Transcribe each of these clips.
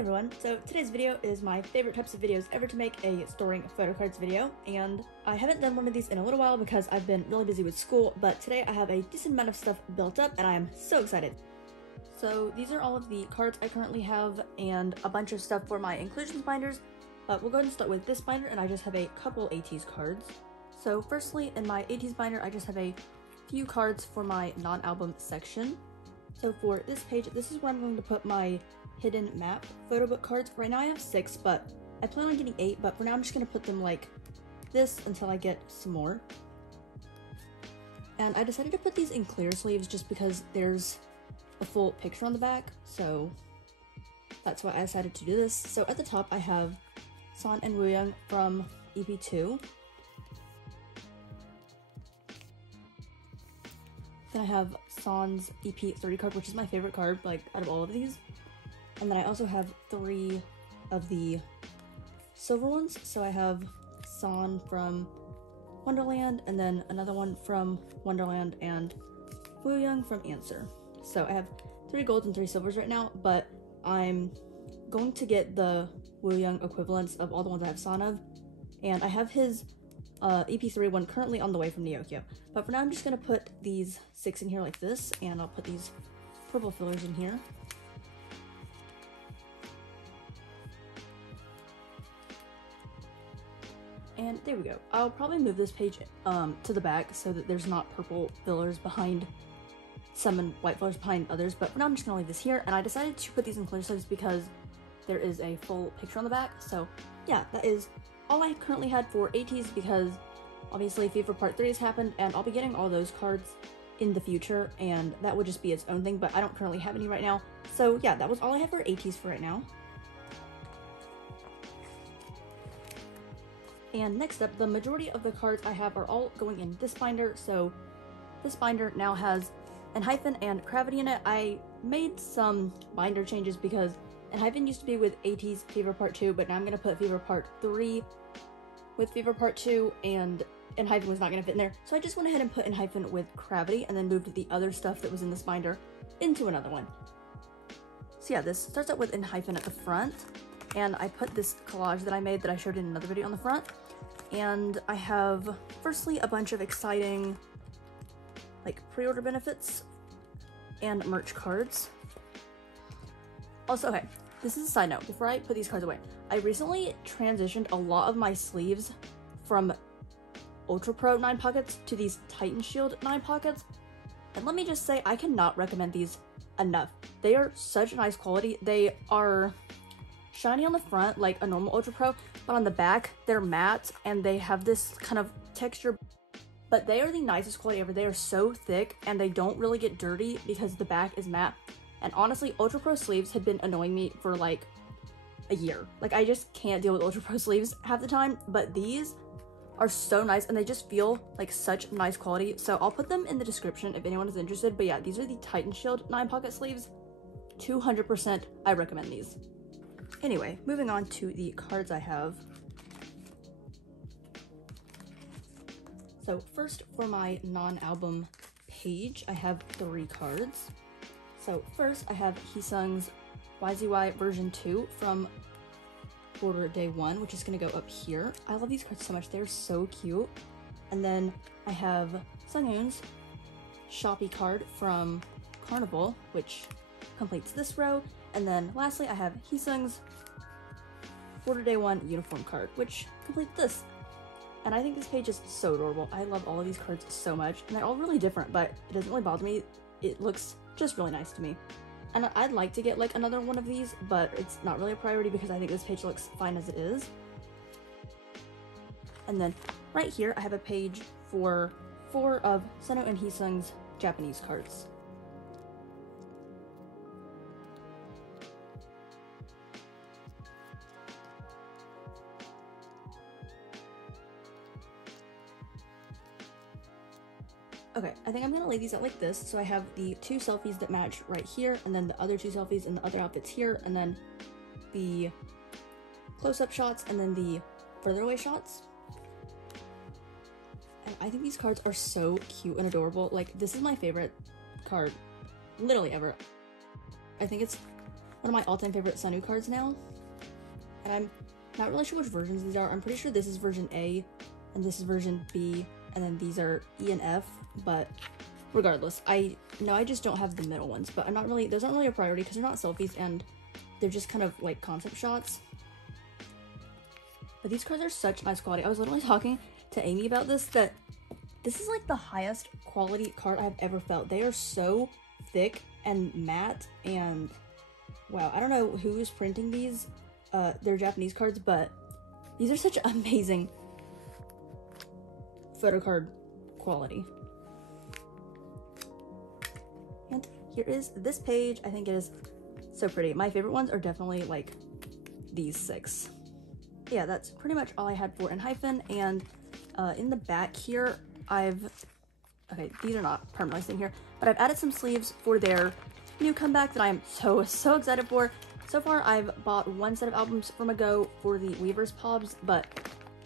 everyone, so today's video is my favorite types of videos ever to make, a storing photo cards video, and I haven't done one of these in a little while because I've been really busy with school, but today I have a decent amount of stuff built up and I'm so excited. So these are all of the cards I currently have and a bunch of stuff for my inclusions binders, but we'll go ahead and start with this binder, and I just have a couple ateez cards. So firstly, in my ateez binder, I just have a few cards for my non-album section. So for this page, this is where I'm going to put my hidden map photo book cards. Right now I have 6, but I plan on getting 8, but for now I'm just going to put them like this until I get some more. And I decided to put these in clear sleeves just because there's a full picture on the back, so that's why I decided to do this. So at the top I have San and Wooyoung from EP2. Then I have San's EP30 card, which is my favorite card, like, out of all of these. And then I also have 3 of the silver ones. So I have San from Wonderland, and then another one from Wonderland, and Wooyoung from Answer. So I have 3 golds and 3 silvers right now, but I'm going to get the Wooyoung equivalents of all the ones I have San of. And I have his EP3 one currently on the way from Neokyo. But for now I'm just going to put these 6 in here like this, and I'll put these purple fillers in here. And there we go. I'll probably move this page to the back so that there's not purple fillers behind some and white fillers behind others, but for now I'm just going to leave this here. And I decided to put these in clear sleeves because there is a full picture on the back. So yeah, that is all I currently had for ateez, because obviously Fever Part 3 has happened and I'll be getting all those cards in the future, and that would just be its own thing, but I don't currently have any right now. So yeah, that was all I have for ateez for right now. And next up, the majority of the cards I have are all going in this binder. So this binder now has enhypen and cravity in it. I made some binder changes because enhypen used to be with ateez Fever Part 2, but now I'm going to put Fever Part 3 with Fever Part 2, and enhypen was not going to fit in there. So I just went ahead and put enhypen with cravity and then moved the other stuff that was in this binder into another one. So yeah, this starts out with enhypen at the front, and I put this collage that I made that I showed in another video on the front. And I have, firstly, a bunch of exciting, like, pre-order benefits and merch cards. Also, okay, this is a side note, before I put these cards away. I recently transitioned a lot of my sleeves from Ultra Pro 9 pockets to these Titan Shield 9 pockets. And let me just say, I cannot recommend these enough. They are such nice quality. They are shiny on the front like a normal Ultra Pro, but on the back they're matte and they have this kind of texture, but they are the nicest quality ever. They are so thick and they don't really get dirty because the back is matte. And honestly, Ultra Pro sleeves had been annoying me for like a year. Like, I just can't deal with Ultra Pro sleeves half the time, but these are so nice and they just feel like such nice quality. So I'll put them in the description if anyone is interested. But yeah, these are the Titan Shield 9 pocket sleeves. 200% I recommend these. Anyway, moving on to the cards I have. So first, for my non-album page, I have 3 cards. So first, I have Heesung's YZY version 2 from Order Day 1, which is going to go up here. I love these cards so much. They're so cute. And then I have Sunghoon's Shopee card from Carnival, which completes this row. And then lastly, I have Heesung's Order Day 1 uniform card, which completes this. And I think this page is so adorable. I love all of these cards so much, and they're all really different, but it doesn't really bother me. It looks just really nice to me. And I'd like to get like another one of these, but it's not really a priority because I think this page looks fine as it is. And then right here, I have a page for 4 of Sano and Heesung's Japanese cards. Okay, I think I'm gonna lay these out like this. So I have the 2 selfies that match right here, and then the other 2 selfies in the other outfits here, and then the close-up shots, and then the further away shots. And I think these cards are so cute and adorable. Like, this is my favorite card, literally ever. I think it's one of my all-time favorite Sunu cards now. And I'm not really sure which versions these are. I'm pretty sure this is version A, and this is version B, and then these are E and F, but regardless, I just don't have the middle ones, but those aren't really a priority because they're not selfies and they're just kind of like concept shots. But these cards are such nice quality. I was literally talking to Amy about this, that this is like the highest quality card I've ever felt. They are so thick and matte, and wow, I don't know who's printing these. They're Japanese cards, but these are such amazing photo card quality. And here is this page. I think it is so pretty. My favorite ones are definitely like these 6. Yeah, that's pretty much all I had for enhypen. And in the back here, okay, these are not permanently sitting here, but I've added some sleeves for their new comeback that I am so excited for. So far, I've bought 1 set of albums from Ago for the Weavers Pobs, but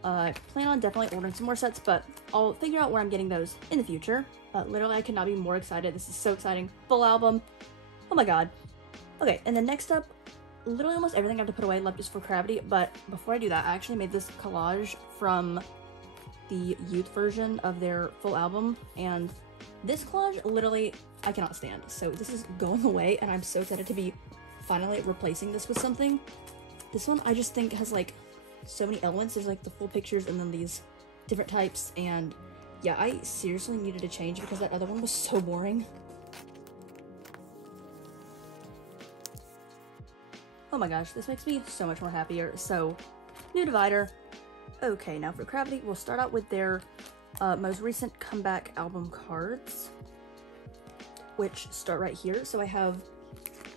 I plan on definitely ordering some more sets, but I'll figure out where I'm getting those in the future. Literally, I could not be more excited. This is so exciting. Full album. Oh my god. Okay, and then next up, literally almost everything I have to put away left is for Cravity, but before I do that, I actually made this collage from the youth version of their full album, and this collage, literally, I cannot stand. So this is going away, and I'm so excited to be finally replacing this with something. This one, I just think has like so many elements. There's like the full pictures and then these different types, and yeah, I seriously needed to change because that other one was so boring. Oh my gosh, this makes me so much more happier. So, new divider. Okay, now for Cravity, we'll start out with their most recent comeback album cards, which start right here. So I have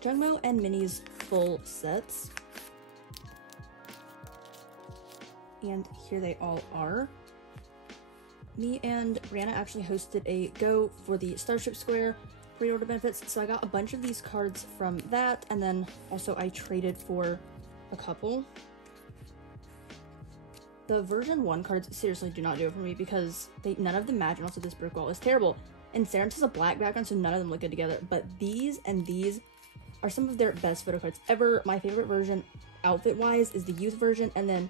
Jungmo and Minnie's full sets. And here they all are. Me and Rihanna actually hosted a go for the Starship Square pre-order benefits, so I got a bunch of these cards from that, and then also I traded for a couple. The version 1 cards seriously do not do it for me because none of them match, and also this brick wall is terrible. And Serum's has a black background, so none of them look good together, but these and these are some of their best photo cards ever. My favorite version, outfit-wise, is the youth version, and then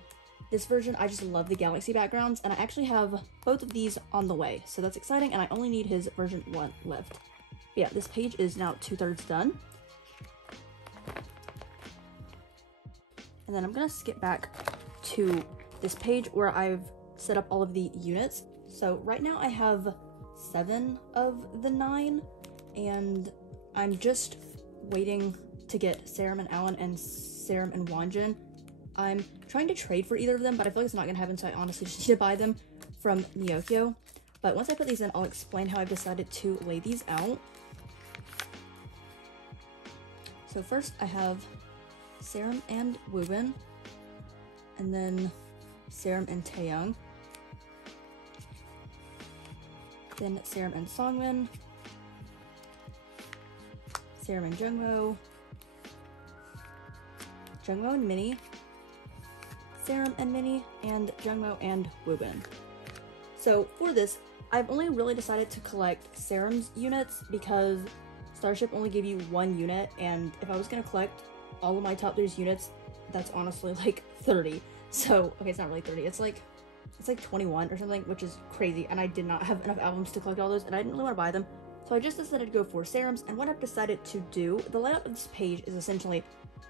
this version, I just love the galaxy backgrounds, and I actually have both of these on the way, so that's exciting, and I only need his version 1 left. But yeah, this page is now 2/3 done. And then I'm gonna skip back to this page where I've set up all of the units. So right now I have 7 of the 9, and I'm just waiting to get Serum and Alan and Serum and Wanjin. I'm trying to trade for either of them, but I feel like it's not gonna happen, so I honestly just need to buy them from Nyokyo. But once I put these in, I'll explain how I've decided to lay these out. So first I have Serum and Woobin, and then Serum and Taeyong, then Serum and Songmin, Serum and Jungmo, Jungmo and Minnie, Serum and Minnie, and Jungmo and Woobin. So for this, I've only really decided to collect Serum's units because Starship only gave you 1 unit, and if I was gonna collect all of my top 3's units, that's honestly like 30. So, okay, it's not really 30, it's like 21 or something, which is crazy, and I did not have enough albums to collect all those, and I didn't really want to buy them, so I just decided to go for Serums. And what I've decided to do, the layout of this page is essentially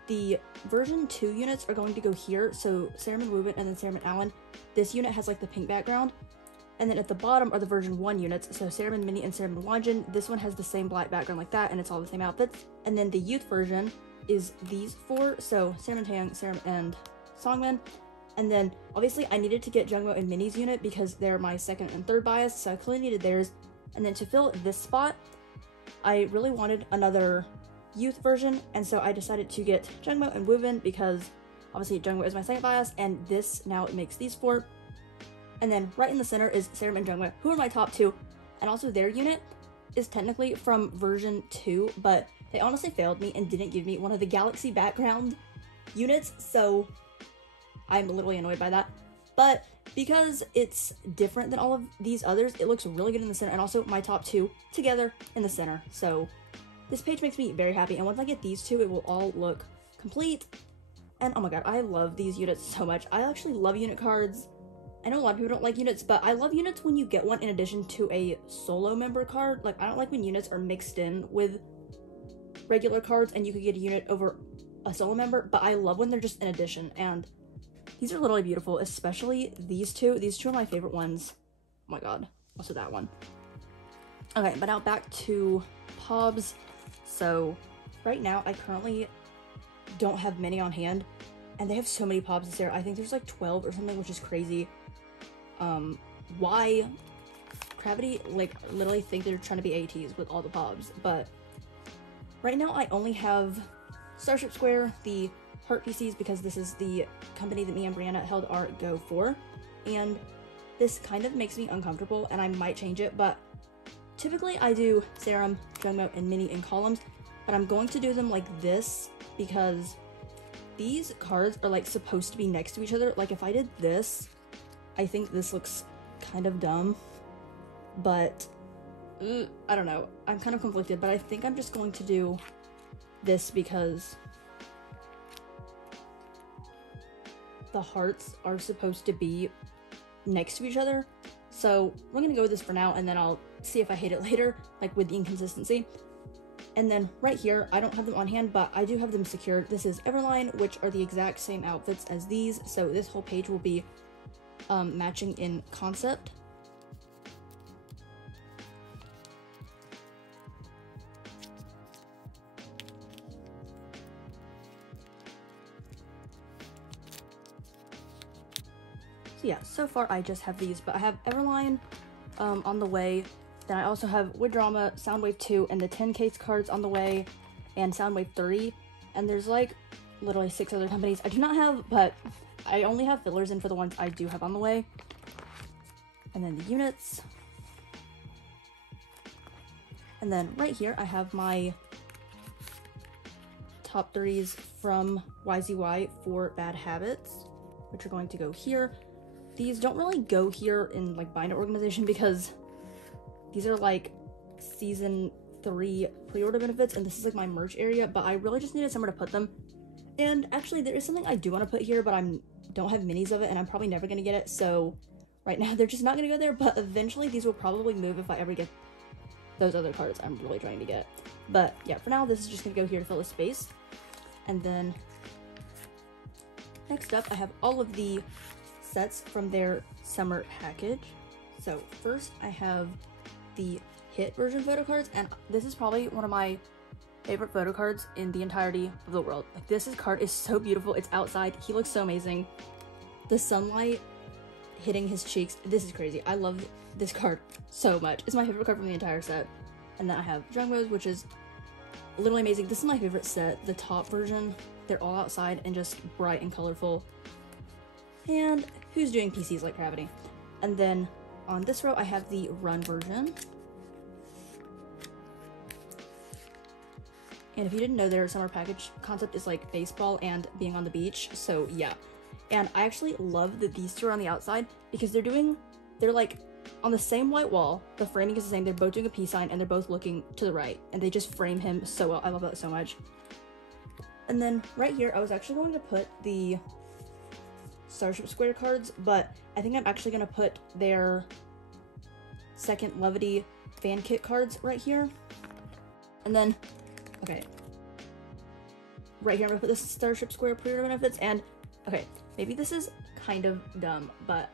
the version 2 units are going to go here, so Serum and Woobin and then Serum and Alan. This unit has like the pink background, and then at the bottom are the version 1 units, so Serum and Minnie and Serum and Wanjin. This one has the same black background like that, and it's all the same outfits. And then the youth version is these 4, so Serum and Taeyong, Serum and Songmin. And then obviously I needed to get Jungmo and Minnie's unit because they're my 2nd and 3rd bias, so I clearly needed theirs. And then to fill this spot, I really wanted another youth version, and so I decided to get Jungmo and Woobin because obviously Jungmo is my 2nd bias, and this now makes these 4. And then right in the center is Serum and Jungmo, who are my top 2, and also their unit is technically from version 2, but they honestly failed me and didn't give me one of the galaxy background units, so I'm literally annoyed by that. But because it's different than all of these others, it looks really good in the center, and also my top 2 together in the center. So this page makes me very happy, and once I get these two, it will all look complete. And oh my god, I love these units so much. I actually love unit cards. I know a lot of people don't like units, but I love units when you get one in addition to a solo member card. Like, I don't like when units are mixed in with regular cards and you could get a unit over a solo member, but I love when they're just an addition, and these are literally beautiful, especially these two. These two are my favorite ones. Oh my god, also that one. Okay, but now back to Pobs. So right now I currently don't have many on hand, and they have so many Pobs this year. I think there's like 12 or something, which is crazy. Why Cravity like literally think they're trying to be ateez with all the Pobs, but right now I only have Starship Square, the Heart PCs, because this is the company that me and Brianna held our go for, and this kind of makes me uncomfortable, and I might change it, but typically I do Serum, Jungmo, and Mini in columns, but I'm going to do them like this because these cards are like supposed to be next to each other. Like, if I did this, I think this looks kind of dumb, but I don't know. I'm kind of conflicted, but I think I'm just going to do this because the hearts are supposed to be next to each other. So we're gonna go with this for now, and then I'll see if I hate it later, like with the inconsistency. And then right here, I don't have them on hand, but I do have them secured. This is Everline, which are the exact same outfits as these, so this whole page will be matching in concept. So yeah, so far I just have these, but I have Everline on the way. Then I also have Wood Drama, Soundwave 2, and the 10 case cards on the way, and Soundwave 3. And there's like literally 6 other companies I do not have, but I only have fillers in for the ones I do have on the way. And then the units. And then right here I have my top 3s from YZY for Bad Habits, which are going to go here. These don't really go here in like binder organization because these are like season 3 pre-order benefits, and this is like my merch area, but I really just needed somewhere to put them. And actually there is something I do want to put here, but I don't have minis of it, and I'm probably never going to get it, so right now they're just not going to go there, but eventually these will probably move if I ever get those other cards I'm really trying to get. But yeah, for now this is just going to go here to fill the space. And then next up I have all of the sets from their summer package. So first I have the hit version photo cards, and this is probably one of my favorite photo cards in the entirety of the world. Like, this card is so beautiful. It's outside. He looks so amazing. The sunlight hitting his cheeks. This is crazy. I love this card so much. It's my favorite card from the entire set. And then I have Jungmo's, which is literally amazing. This is my favorite set. The top version. They're all outside and just bright and colorful. And who's doing PCs like Gravity? And then on this row, I have the Run version. And if you didn't know, their summer package concept is like baseball and being on the beach. So yeah. And I actually love that these two are on the outside because they're like on the same white wall. The framing is the same. They're both doing a peace sign and they're both looking to the right. And they just frame him so well. I love that so much. And then right here, I was actually going to put the Starship Square cards, but I think I'm actually going to put their second Levity fan kit cards right here. And then, okay, right here I'm going to put the Starship Square pre-order benefits, and okay, maybe this is kind of dumb, but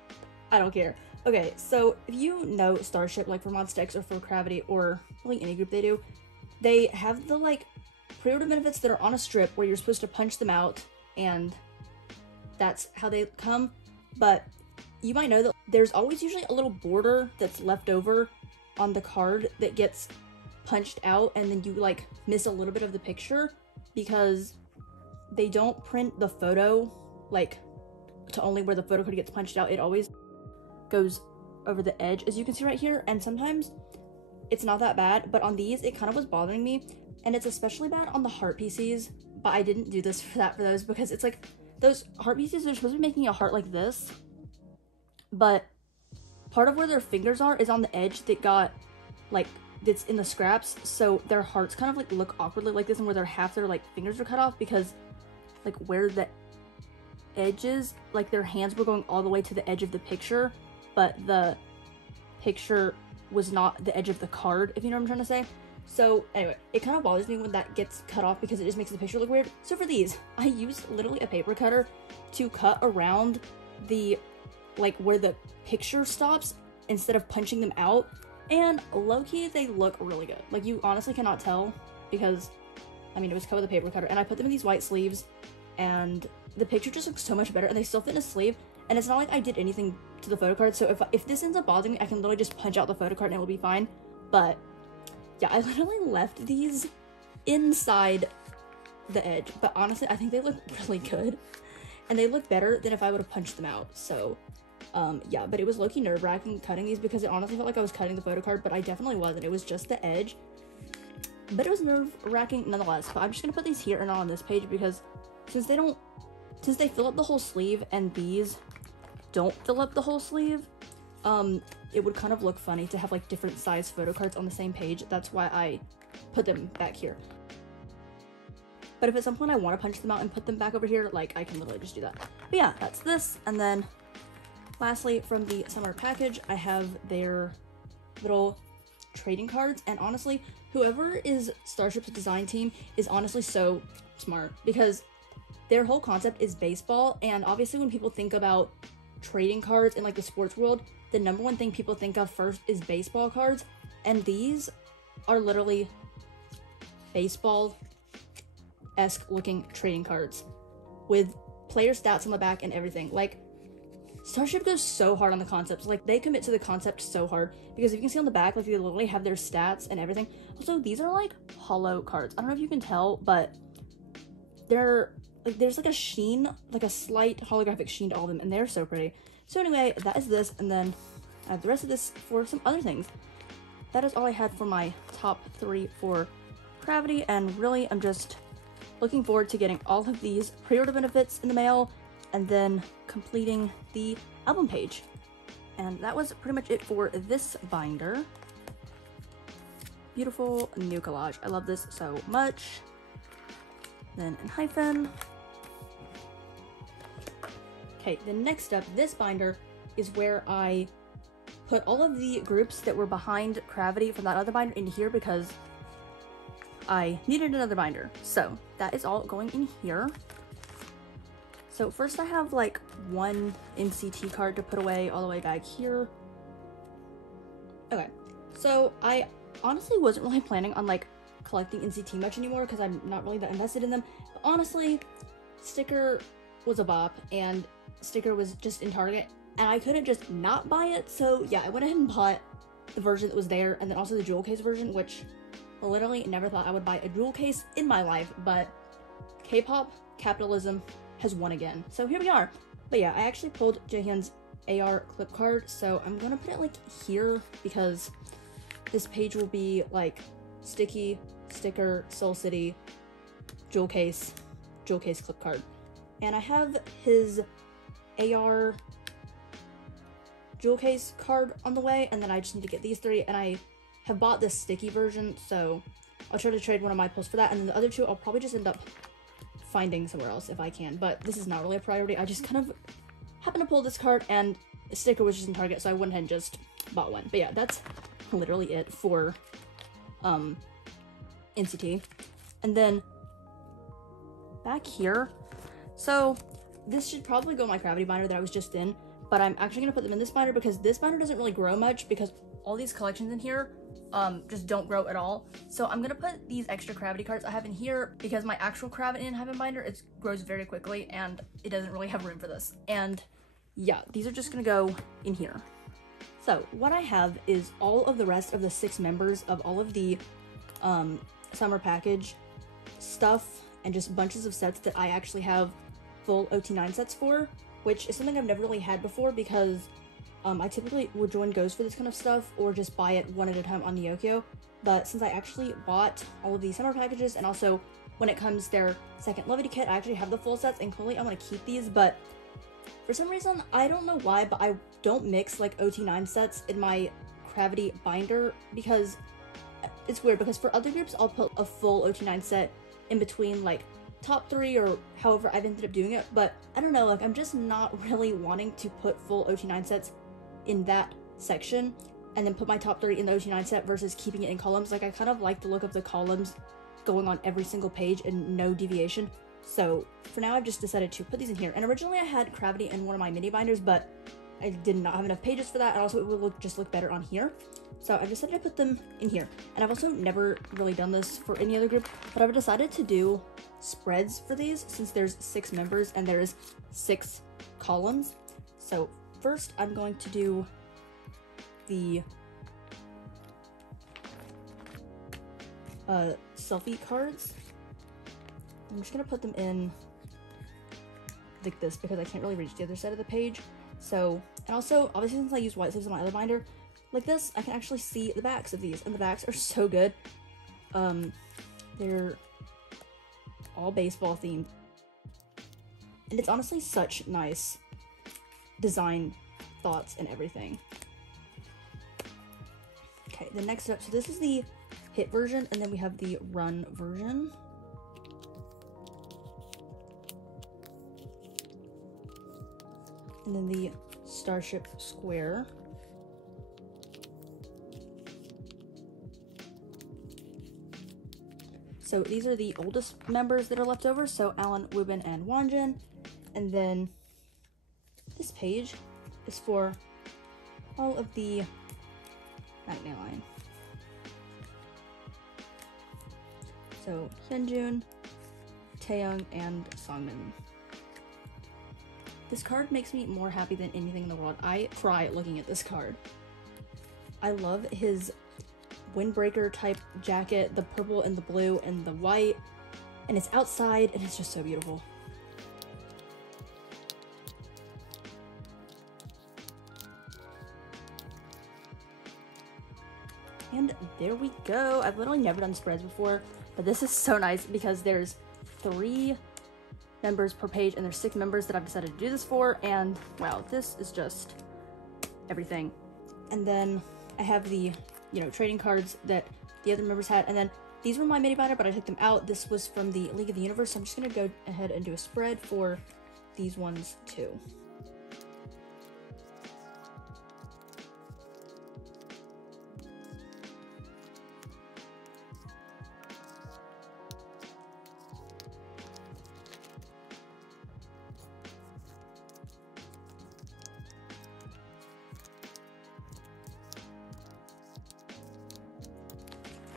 I don't care. Okay, so if you know Starship, like for Monster X or for Gravity or like any group they have the like pre-order benefits that are on a strip where you're supposed to punch them out, and that's how they come. But you might know that there's always usually a little border that's left over on the card that gets punched out, and then you like miss a little bit of the picture because they don't print the photo like to only where the photo card gets punched out. It always goes over the edge, as you can see right here, and sometimes it's not that bad, but on these it kind of was bothering me, and it's especially bad on the heart PCs. But I didn't do this for those because it's like those heart pieces are supposed to be making a heart like this, but part of where their fingers are is on the edge that got like that's in the scraps, so their hearts kind of like look awkwardly like this, and where half their like fingers are cut off, because like where the edges, like their hands were going all the way to the edge of the picture, but the picture was not the edge of the card, if you know what I'm trying to say. So anyway, it kind of bothers me when that gets cut off because it just makes the picture look weird. So for these, I used literally a paper cutter to cut around the, like where the picture stops instead of punching them out. And low-key, they look really good. Like, you honestly cannot tell because, I mean, it was cut with a paper cutter. And I put them in these white sleeves, and the picture just looks so much better, and they still fit in a sleeve. And it's not like I did anything to the photo card, so if this ends up bothering me, I can literally just punch out the photo card and it will be fine. But yeah, I literally left these inside the edge. But honestly, I think they look really good. And they look better than if I would have punched them out. So yeah, but it was low-key nerve-wracking cutting these because it honestly felt like I was cutting the photo card, but I definitely wasn't. It was just the edge. But it was nerve-wracking nonetheless. But I'm just gonna put these here and not on this page because since they fill up the whole sleeve and these don't fill up the whole sleeve, it would kind of look funny to have like different size photo cards on the same page. That's why I put them back here. But if at some point I want to punch them out and put them back over here, like I can literally just do that. But yeah, that's this. And then lastly, from the summer package, I have their little trading cards. And honestly, whoever is Starship's design team is honestly so smart because their whole concept is baseball. And obviously when people think about trading cards in like the sports world, the number one thing people think of first is baseball cards. And these are literally baseball-esque looking trading cards with player stats on the back and everything. Like, Starship goes so hard on the concepts. Like, they commit to the concept so hard because if you can see on the back, like, they literally have their stats and everything. Also, these are like hollow cards. I don't know if you can tell, but they're like, there's like a sheen, like a slight holographic sheen to all of them, and they're so pretty. So anyway, that is this, and then I have the rest of this for some other things. That is all I had for my top 3 for Gravity, and really I'm just looking forward to getting all of these pre-order benefits in the mail and then completing the album page. And that was pretty much it for this binder. Beautiful new collage. I love this so much. Then enhypen. Okay, then next up, this binder is where I put all of the groups that were behind Gravity from that other binder into here because I needed another binder. So that is all going in here. So first I have like one NCT card to put away all the way back here. Okay, so I honestly wasn't really planning on like collecting NCT much anymore because I'm not really that invested in them. But honestly, sticker was a bop and sticker was just in Target and I couldn't just not buy it. So yeah, I went ahead and bought the version that was there and then also the jewel case version, which I literally never thought I would buy a jewel case in my life, but K-pop capitalism has won again. So here we are. But yeah, I actually pulled Jaehyun's AR clip card, so I'm gonna put it like here because this page will be like sticky, sticker, Soul City, jewel case clip card. And I have his AR jewel case card on the way, and then I just need to get these 3, and I have bought this sticky version, so I'll try to trade one of my pulls for that, and then the other 2 I'll probably just end up finding somewhere else if I can, but this is not really a priority. I just kind of happened to pull this card, and the sticker was just in Target, so I went ahead and just bought one. But yeah, that's literally it for NCT. And then back here, so this should probably go in my Gravity binder that I was just in, but I'm actually going to put them in this binder because this binder doesn't really grow much because all these collections in here just don't grow at all. So I'm gonna put these extra Gravity cards I have in here because my actual Gravity enhypen binder, it grows very quickly and it doesn't really have room for this. And yeah, these are just gonna go in here. So what I have is all of the rest of the 6 members of all of the summer package stuff and just bunches of sets that I actually have full OT9 sets for, which is something I've never really had before because I typically would join goes for this kind of stuff or just buy it one at a time on Neokyo, but since I actually bought all of these summer packages and also when it comes their second Levity kit, I actually have the full sets and clearly I want to keep these, but for some reason, I don't know why, but I don't mix like OT9 sets in my Gravity binder because it's weird because for other groups, I'll put a full OT9 set in between like top 3 or however I've ended up doing it, but I don't know, like I'm just not really wanting to put full OT9 sets in that section and then put my top 3 in the OT9 set versus keeping it in columns. Like I kind of like the look of the columns going on every single page and no deviation. So for now, I've just decided to put these in here. And originally I had cravity in one of my mini binders, but I did not have enough pages for that, and also it would just look better on here. So I decided to put them in here. And I've also never really done this for any other group, but I've decided to do spreads for these since there's 6 members and there's 6 columns. So first I'm going to do the selfie cards. I'm just gonna put them in like this because I can't really reach the other side of the page. So, and also, obviously since I use white sleeves on my other binder, like this, I can actually see the backs of these, and the backs are so good. They're all baseball themed. And it's honestly such nice design thoughts and everything. Okay, the next up, so this is the hit version, and then we have the run version. And then the Starship Square. So these are the oldest members that are left over, so Alan, Wubin, and Wanjin. And then this page is for all of the Night line. So Hyunjun, Taeyong, and Songmin. This card makes me more happy than anything in the world. I cry looking at this card. I love his windbreaker type jacket, the purple and the blue and the white, and it's outside and it's just so beautiful. And there we go. I've literally never done spreads before, but this is so nice because there's 3 members per page and there's 6 members that I've decided to do this for, and wow, this is just everything. And then I have the, you know, trading cards that the other members had, and then these were my mini binder, but I took them out. This was from the League of the Universe, so I'm just gonna go ahead and do a spread for these ones too.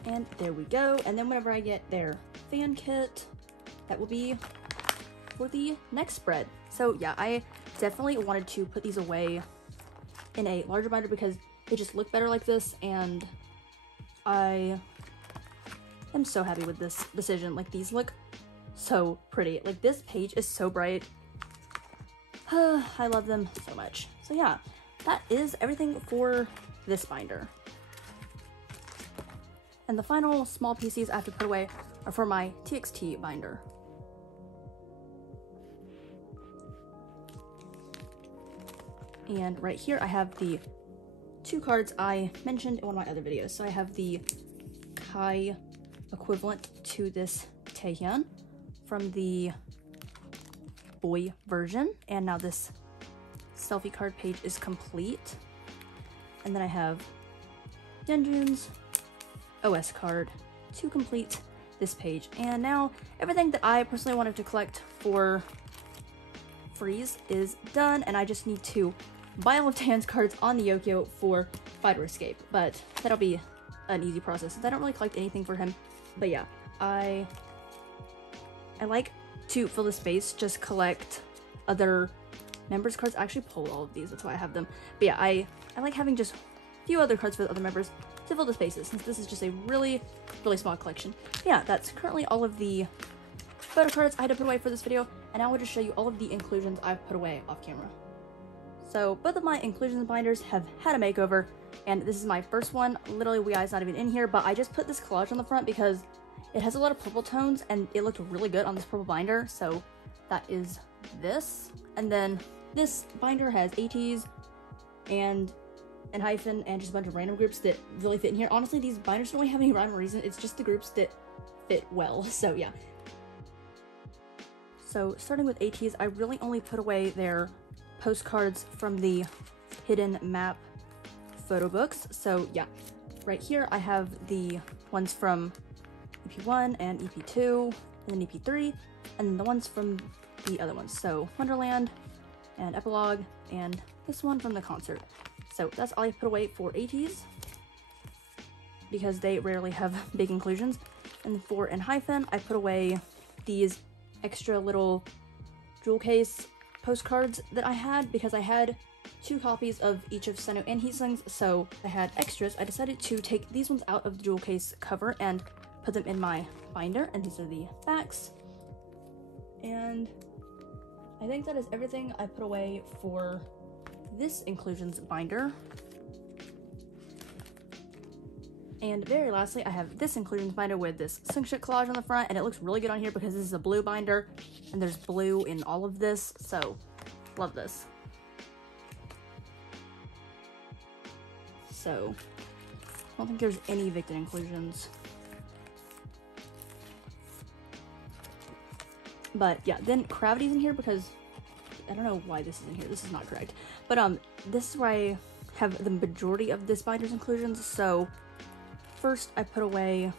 And there we go. And then whenever I get their fan kit, that will be for the next spread. So yeah, I definitely wanted to put these away in a larger binder because they just look better like this, and I am so happy with this decision. Like, these look so pretty. Like, this page is so bright. I love them so much. So yeah, that is everything for this binder. And the final small pieces I have to put away are for my TXT binder. And right here I have the 2 cards I mentioned in one of my other videos. So I have the Kai equivalent to this Taehyun from the boy version. And now this selfie card page is complete. And then I have Yeonjun's OS card to complete this page. And now everything that I personally wanted to collect for Freeze is done, and I just need to buy all of Tan's cards on the Yokio for Fighter Escape, but that'll be an easy process since I don't really collect anything for him. But yeah, I like to fill the space, just collect other members cards. I actually pulled all of these, that's why I have them. But yeah, I like having just a few other cards for the other members to fill the spaces, since this is just a really small collection. Yeah, that's currently all of the photo cards I had to put away for this video, and now I'll just show you all of the inclusions I've put away off camera. So both of my inclusions binders have had a makeover, and this is my first one. Literally, Weeye's not even in here, but I just put this collage on the front because it has a lot of purple tones, and it looked really good on this purple binder, so that is this. And then this binder has ateez and enhypen and just a bunch of random groups that really fit in here. Honestly, these binders don't really have any rhyme or reason. It's just the groups that fit well. So yeah. So starting with ateez, I really only put away their postcards from the hidden map photo books. So yeah, right here I have the ones from EP1 and EP2 and then EP3, and then the ones from the other ones. So Wonderland and Epilogue and this one from the concert. So that's all I put away for ateez because they rarely have big inclusions. And for enhypen, I put away these extra little jewel case postcards that I had because I had 2 copies of each of Seno and Heatling's, so I had extras. I decided to take these ones out of the jewel case cover and put them in my binder, and these are the backs. And I think that is everything I put away for this inclusions binder. And very lastly, I have this inclusions binder with this slingshot collage on the front, and it looks really good on here because this is a blue binder, and there's blue in all of this, so love this. So, I don't think there's any evicted inclusions. But yeah, then cravity's in here because I don't know why this is in here. This is not correct. But this is where I have the majority of this binder's inclusions. So first I put away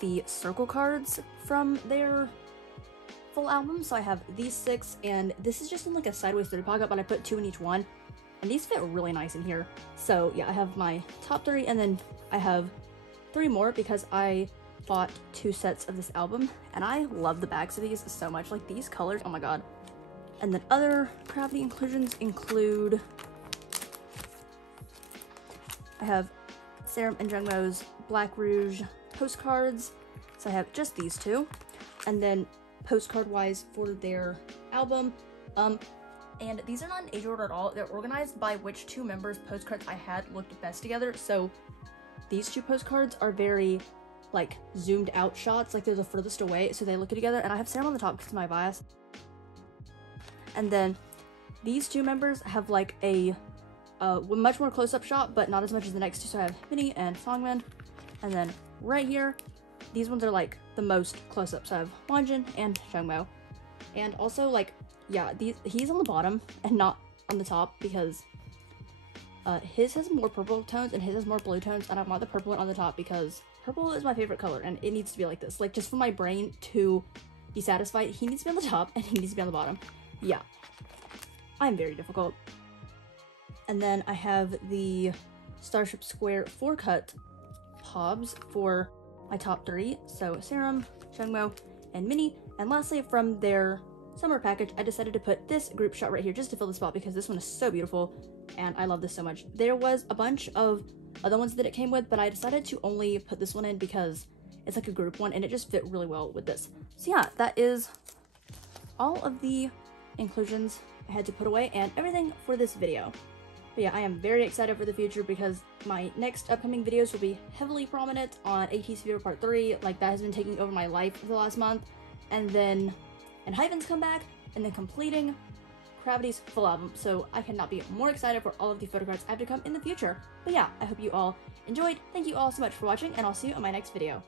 the circle cards from their full album. So I have these 6, and this is just in like a sideways 30 pocket, but I put 2 in each one. And these fit really nice in here. So yeah, I have my top 3, and then I have 3 more because I bought 2 sets of this album, and I love the backs of these so much. Like these colors, oh my god. And then other cravity inclusions include, I have Serum and Jungmo's Black Rouge postcards. So I have just these 2. And then postcard wise for their album, and these are not in age order at all. They're organized by which 2 members' postcards I had looked best together. So these 2 postcards are very like zoomed out shots, like they're the furthest away, so they look together. And I have Serum on the top because of my bias. And then these 2 members have like a much more close-up shot, but not as much as the next 2. So I have Minnie and Songman. And then right here, these ones are like the most close-up. So I have Wanjin and Jungmo. And also like, yeah, he's on the bottom and not on the top because his has more purple tones and his has more blue tones, and I want the purple one on the top because purple is my favorite color and it needs to be like this. Like, just for my brain to be satisfied, he needs to be on the top and he needs to be on the bottom. Yeah, I'm very difficult. And then I have the Starship Square 4-cut pobs for my top 3. So Serum, Jungmo, and Minnie. And lastly, from their summer package, I decided to put this group shot right here just to fill the spot because this one is so beautiful and I love this so much. There was a bunch of other ones that it came with, but I decided to only put this one in because it's like a group one and it just fit really well with this. So yeah, that is all of the inclusions I had to put away and everything for this video. But yeah, I am very excited for the future because my next upcoming videos will be heavily prominent on ateez Fever Part 3. Like, that has been taking over my life for the last month. And then enhypen's come back, and then completing Cravity's full album. So I cannot be more excited for all of the photocards I have to come in the future. But yeah, I hope you all enjoyed. Thank you all so much for watching, and I'll see you in my next video.